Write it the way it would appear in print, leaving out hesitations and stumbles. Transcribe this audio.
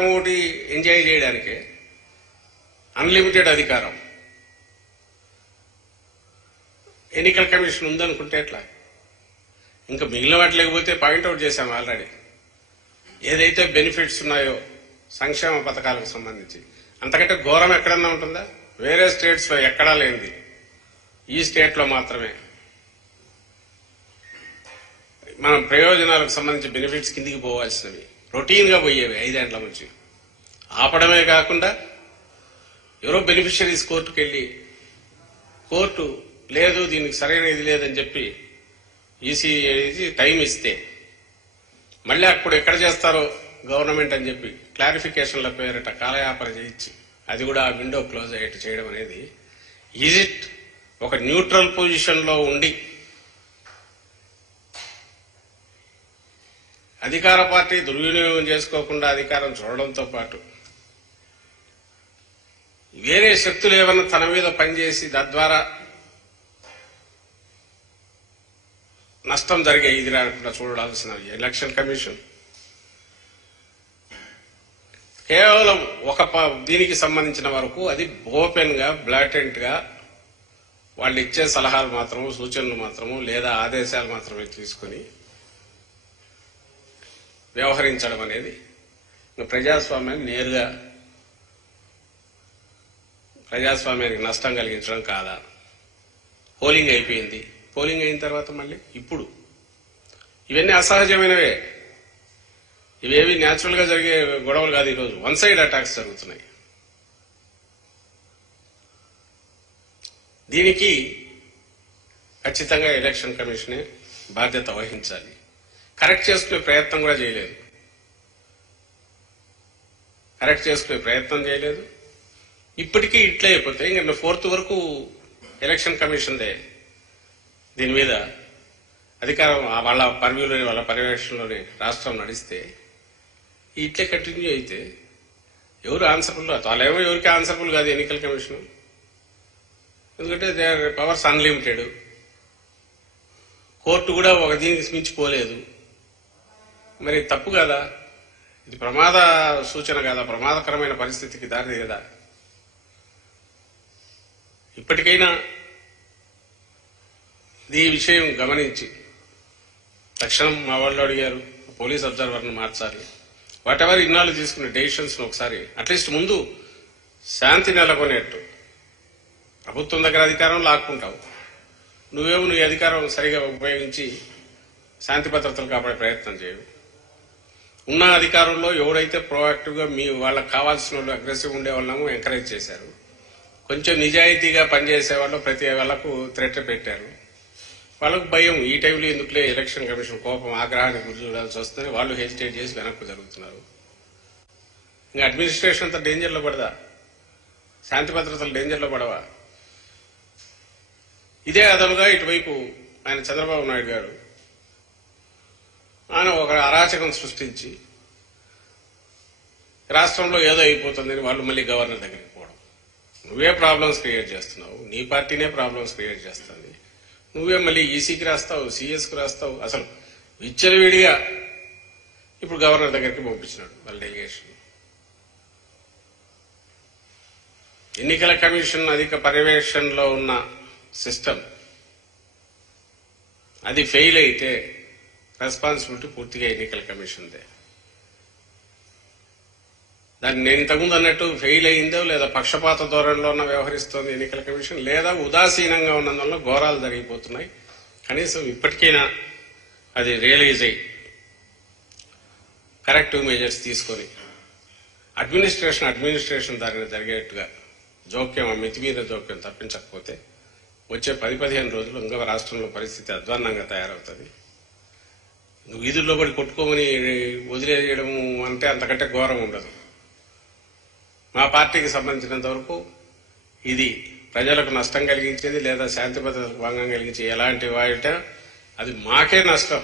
ఒకటి ఎంజాయ్ చేయడానికి అన్లిమిటెడ్ అధికారం ఎన్నికల కమిషన్ ఉందనుకుంటే ఎట్లా? ఇంకా మిగిలిన వాటి లేకపోతే పాయింట్అవుట్ చేశాం ఆల్రెడీ. ఏదైతే బెనిఫిట్స్ ఉన్నాయో సంక్షేమ పథకాలకు సంబంధించి అంతకంటే ఘోరం ఎక్కడన్నా ఉంటుందా? వేరే స్టేట్స్ లో ఎక్కడా లేనిది ఈ స్టేట్ లో మాత్రమే మనం ప్రయోజనాలకు సంబంధించి బెనిఫిట్స్ కిందికి పోవాల్సినవి రొటీన్ గా పోయేవి 5 ఏళ్ల నుంచి ఆపడమే కాకుండా ఎవరో బెనిఫిషరీస్ కోర్టుకు వెళ్లి కోర్టు లేదు దీనికి సరైన ఇది లేదని చెప్పి ఈసీ టైం ఇస్తే మళ్ళీ అప్పుడు ఎక్కడ చేస్తారో గవర్నమెంట్ అని చెప్పి క్లారిఫికేషన్ల పేరిట కాలయాపన చేయించి అది కూడా ఆ విండో క్లోజ్ అయ్యేట్టు చేయడం అనేది ఈజ్ ఇట్ ఒక న్యూట్రల్ పొజిషన్ లో ఉండి అధికార పార్టీ దుర్వినియోగం చేసుకోకుండా అధికారం చూడడంతో పాటు వేరే శక్తులు ఏమన్నా తన మీద పనిచేసి తద్వారా నష్టం జరిగే ఇది రాకుండా చూడాల్సిన ఎలక్షన్ కమిషన్ కేవలం ఒక దీనికి సంబంధించిన వరకు అది ఓపెన్ గా బ్లాటెంట్ గా వాళ్ళు ఇచ్చే సలహాలు మాత్రము సూచనలు మాత్రము లేదా ఆదేశాలు మాత్రమే తీసుకుని వ్యవహరించడం అనేది ప్రజాస్వామ్యాన్ని నేరుగా ప్రజాస్వామ్యానికి నష్టం కలిగించడం కాదా? పోలింగ్ అయిపోయింది. పోలింగ్ అయిన తర్వాత మళ్ళీ ఇప్పుడు ఇవన్నీ అసహజమైనవే. ఇవేవి న్యాచురల్ గా జరిగే గొడవలు కాదు. ఈరోజు వన్ సైడ్ అటాక్స్ జరుగుతున్నాయి. దీనికి ఖచ్చితంగా ఎలక్షన్ కమిషనే బాధ్యత వహించాలి. కరెక్ట్ చేసుకునే ప్రయత్నం కూడా చేయలేదు. ఇప్పటికీ ఇట్లే అయిపోతే ఇంకా 4th వరకు ఎలక్షన్ కమిషన్దే దీని మీద అధికారం వాళ్ళ పర్వ్యూలోని వాళ్ళ పర్యవేక్షణలోని రాష్ట్రం నడిస్తే ఇట్లే కంటిన్యూ అయితే ఎవరు ఆన్సరబుల్? వాళ్ళేమో ఎవరికి ఆన్సరబుల్ కాదు ఎన్నికల కమిషన్. ఎందుకంటే they are powers unlimited. Court కూడా ఒక దీనికి మించిపోలేదు. మరి తప్పు కదా? ఇది ప్రమాద సూచన కదా? ప్రమాదకరమైన పరిస్థితికి దారి కదా? ఇప్పటికైనా ఈ విషయం గమనించి తక్షణం మా వాళ్ళు అడిగారు పోలీస్ అబ్జర్వర్ను మార్చాలి. వాటెవర్ ఇన్నాళ్ళు తీసుకున్న డెసిషన్స్ ఒకసారి అట్లీస్ట్ ముందు శాంతి నెలకొనేట్టు. ప్రభుత్వం దగ్గర అధికారం లాక్కుంటావు, నువ్వేమో నీ అధికారం సరిగా ఉపయోగించి శాంతి భద్రతలు కాపాడే ప్రయత్నం చేయవు. ఉన్న అధికారంలో ఎవడైతే ప్రోయాక్టివ్ గా వాళ్ళకి కావాల్సిన వాళ్ళు అగ్రెసివ్ ఉండే వాళ్ళము ఎంకరేజ్ చేశారు. కొంచెం నిజాయితీగా పనిచేసే వాళ్ళు ప్రతి వాళ్ళకు థ్రెట్ పెట్టారు. వాళ్ళకు భయం, ఈ టైంలో ఎందుకులే ఎలక్షన్ కమిషన్ కోపం ఆగ్రహానికి గురి చూడాల్సి వస్తుంది, వాళ్ళు హెసిటేట్ చేసి వెనక్కు జరుగుతున్నారు. ఇంకా అడ్మినిస్ట్రేషన్ అంతా డేంజర్లో పడదా? శాంతి భద్రతలు డేంజర్లో పడవా? ఇదే అదనుగా ఇటువైపు ఆయన చంద్రబాబు నాయుడు గారు ఆయన ఒక అరాచకం సృష్టించి రాష్ట్రంలో ఏదో అయిపోతుందని వాళ్ళు మళ్ళీ గవర్నర్ దగ్గరికి పోవడం. నువ్వే ప్రాబ్లమ్స్ క్రియేట్ చేస్తున్నావు, నీ పార్టీనే ప్రాబ్లమ్స్ క్రియేట్ చేస్తుంది. నువ్వే మళ్ళీ ఈసీకి రాస్తావు, సిఎస్కి రాస్తావు. అసలు విచ్చలవిడిగా ఇప్పుడు గవర్నర్ దగ్గరికి పంపించినాడు వాళ్ళ డెలిగేషన్. ఎన్నికల కమిషన్ అధిక పర్యవేక్షణలో ఉన్న సిస్టమ్ అది ఫెయిల్ అయితే రెస్పాన్సిబిలిటీ పూర్తిగా ఎన్నికల కమిషన్దే. దాన్ని నేను ఇంతకుముందు అన్నట్టు ఫెయిల్ అయిందో లేదా పక్షపాత ధోరణిలో వ్యవహరిస్తోంది ఎన్నికల కమిషన్, లేదా ఉదాసీనంగా ఉన్నందువల్ల ఘోరాలు జరిగిపోతున్నాయి. కనీసం ఇప్పటికైనా అది రియలైజ్ అయ్యి కరెక్టివ్ మెజర్స్ తీసుకొని అడ్మినిస్ట్రేషన్ దానిని జరిగేట్టుగా జోక్యం, మితిమీద జోక్యం తప్పించకపోతే వచ్చే 10-15 రోజులు ఇంకా రాష్ట్రంలో పరిస్థితి అధ్వాన్నంగా తయారవుతుంది. నువ్వు వీధుల్లో పడి కొట్టుకోమని వదిలేయడం అంటే అంతకంటే ఘోరం ఉండదు. మా పార్టీకి సంబంధించినంత వరకు ఇది ప్రజలకు నష్టం కలిగించేది లేదా శాంతి భద్రతకు భంగం కలిగించే ఎలాంటి వాయిట అది మాకే నష్టం.